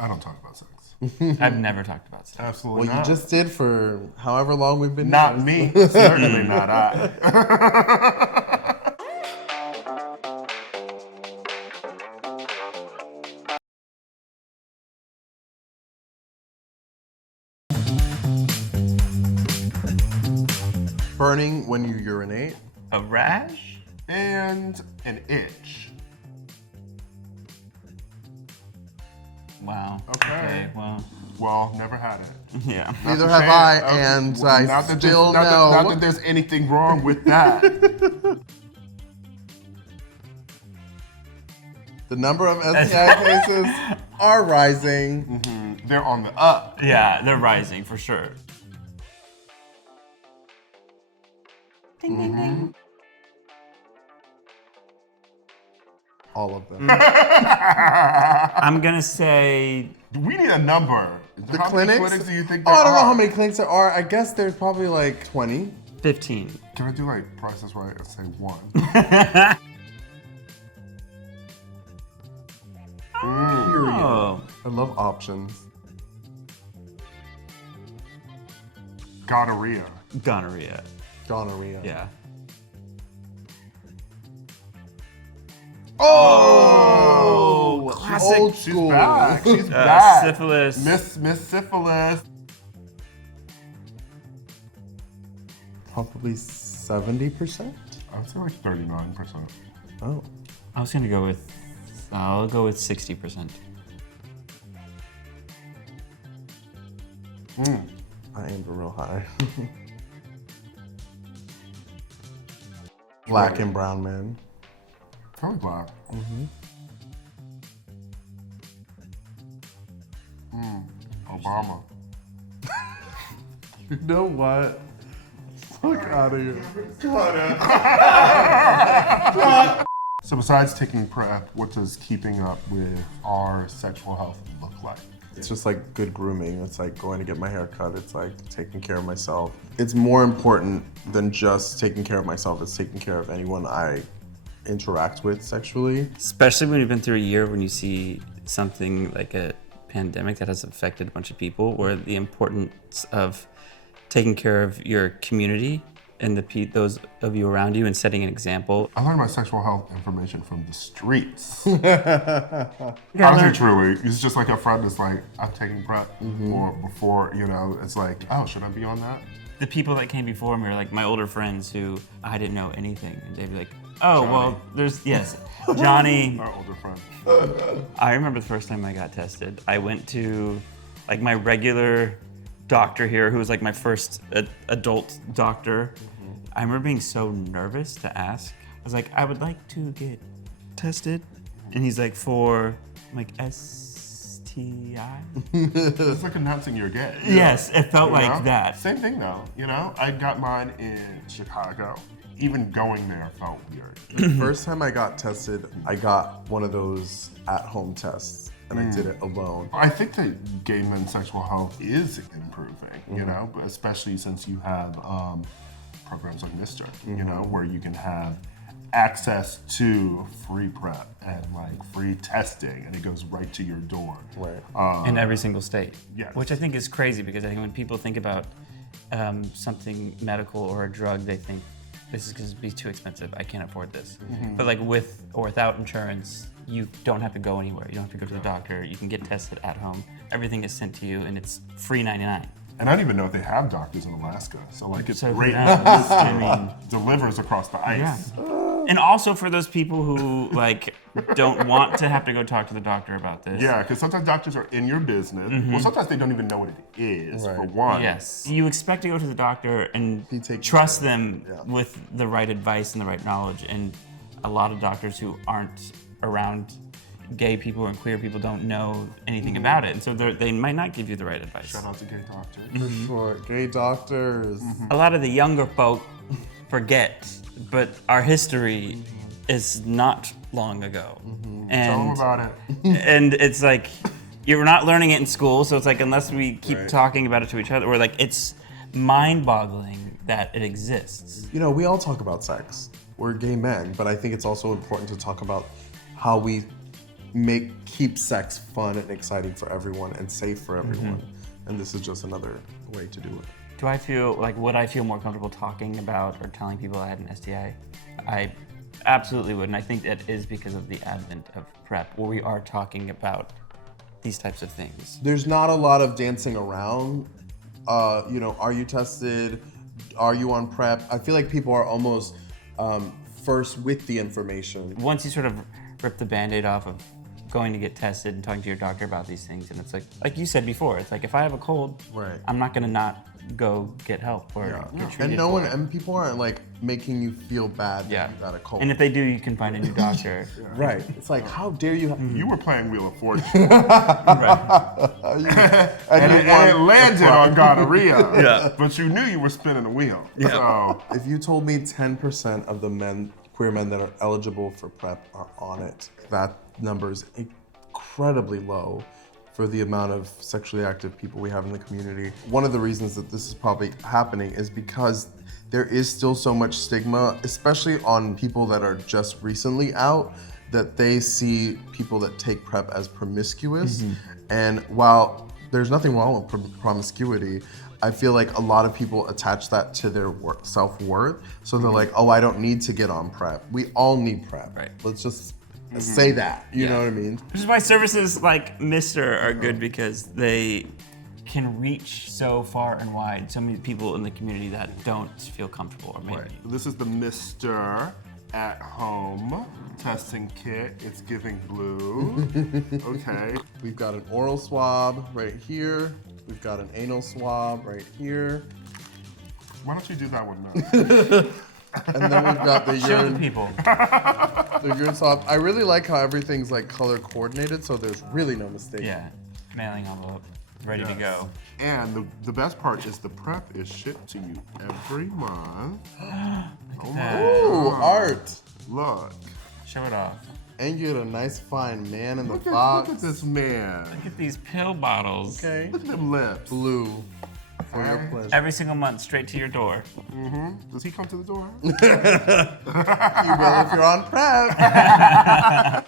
I don't talk about sex. I've never talked about sex. Absolutely not. Well, you just did for however long we've been Not here. me. Certainly not I. Burning when you urinate. A rash? And an itch. Wow. Okay. Well. Well, never had it. Yeah. Neither have I, and I still know. Not that there's anything wrong with that. The number of STI cases are rising. Mm-hmm. They're on the up. Yeah, they're rising for sure. Ding, ding, ding. All of them. I'm gonna say... We need a number. The how clinics? many clinics do you think Oh, there I don't know are? how many clinics there are. I guess there's probably like 20. 15. Can I do like Price is Right and say 1? Oh. I love options. Gonorrhea. Gonorrhea. Gonorrhea. Yeah. Oh! Classic. Old She's school. back. She's back. Syphilis. Miss Syphilis. Probably 70%. I would say like 39%. Oh. I was gonna go with... I'll go with 60%. I aimed real high. Black and brown men. Probably black. Obama. You know what? Fuck out of here. So besides taking PrEP, what does keeping up with our sexual health look like? It's just like good grooming. It's like going to get my hair cut. It's like taking care of myself. It's more important than just taking care of myself. It's taking care of anyone I interact with sexually. Especially when you've been through a year when you see something like a pandemic that has affected a bunch of people, where the importance of taking care of your community and those of you around you and setting an example. I learned my sexual health information from the streets. Honestly, truly, it's just like a friend is like, I'm taking PrEP, or before, you know, it's like, oh, should I be on that? The people that came before me are like my older friends who I didn't know anything, and they'd be like, oh, Johnny. well, there's, yes, Johnny. Our older friend. I remember the first time I got tested. I went to like my regular doctor here, who was like my first adult doctor. I remember being so nervous to ask. I was like, I would like to get tested. And he's like, for like STI? It's like announcing you're gay. Yes, it felt You like know? that. Same thing though, you know? I got mine in Chicago. Even going there felt weird. The first time I got tested, I got one of those at-home tests, and I did it alone. I think that gay men's sexual health is improving, you know, but especially since you have programs like MISTR, you know, where you can have access to free PrEP and like free testing, and it goes right to your door. Right. In every single state. Yes. Which I think is crazy, because I think when people think about something medical or a drug, they think this is going to be too expensive. I can't afford this. But like with or without insurance, you don't have to go anywhere. You don't have to go to the doctor. You can get tested at home. Everything is sent to you, and it's free 99. And I don't even know if they have doctors in Alaska. So like it's So great. I mean, Delivers across the ice. and also for those people who like don't want to have to go talk to the doctor about this. Yeah, because sometimes doctors are in your business. Well, sometimes they don't even know what it is, for Right. one. Yes. You expect to go to the doctor and He takes trust care them of it, yeah. with the right advice and the right knowledge. And a lot of doctors who aren't around gay people and queer people don't know anything about it. And so they might not give you the right advice. Shout out to gay doctors. For sure. Gay doctors. A lot of the younger folk forget, but our history is not long ago. Tell them And about it. and it's like you're not learning it in school, so it's like unless we keep Right. talking about it to each other, we're like, it's mind-boggling that it exists. You know, we all talk about sex. We're gay men, but I think it's also important to talk about how we keep sex fun and exciting for everyone and safe for everyone. And this is just another way to do it. Do I feel like, would I feel more comfortable talking about or telling people I had an STI? I absolutely would, and I think that is because of the advent of PrEP, where we are talking about these types of things. There's not a lot of dancing around. You know, are you tested? Are you on PrEP? I feel like people are almost first with the information. Once you sort of rip the Band-Aid off of going to get tested and talking to your doctor about these things, and it's like you said before, it's like if I have a cold, Right. I'm not gonna not go get help or get treated And people aren't like making you feel bad that you got a cold. And if they do, you can find a new doctor. Right. It's like, how dare you? You were playing Wheel of Fortune. Right. and it landed on gonorrhea. Yeah. But you knew you were spinning the wheel. Yeah. So If you told me 10% of the queer men that are eligible for PrEP are on it, that number is incredibly low for the amount of sexually active people we have in the community. One of the reasons that this is probably happening is because there is still so much stigma, especially on people that are just recently out, that they see people that take PrEP as promiscuous. And while there's nothing wrong with promiscuity, I feel like a lot of people attach that to their self-worth. So they're like, oh, I don't need to get on PrEP. We all need PrEP. Right. Let's just say that, you know what I mean? Which is why services like MISTR are good, because they can reach so far and wide so many people in the community that don't feel comfortable or maybe. this is the MISTR at home testing kit. It's giving blue. Okay. We've got an oral swab right here. We've got an anal swab right here. Why don't you do that one now? And then we've got the Show the urine, people. the urine swab. I really like how everything's like color coordinated, so there's really no mistake. Yeah, mailing envelope, ready to go. And the best part is the PrEP is shipped to you every month. Oh my Ooh, God. art. Look. Show it off. And you get a nice fine man in the Look box. at this man. Look at these pill bottles. Okay. Look at them lips. Blue for your pleasure. Every single month, straight to your door. Does he come to the door? You will if you're on PrEP.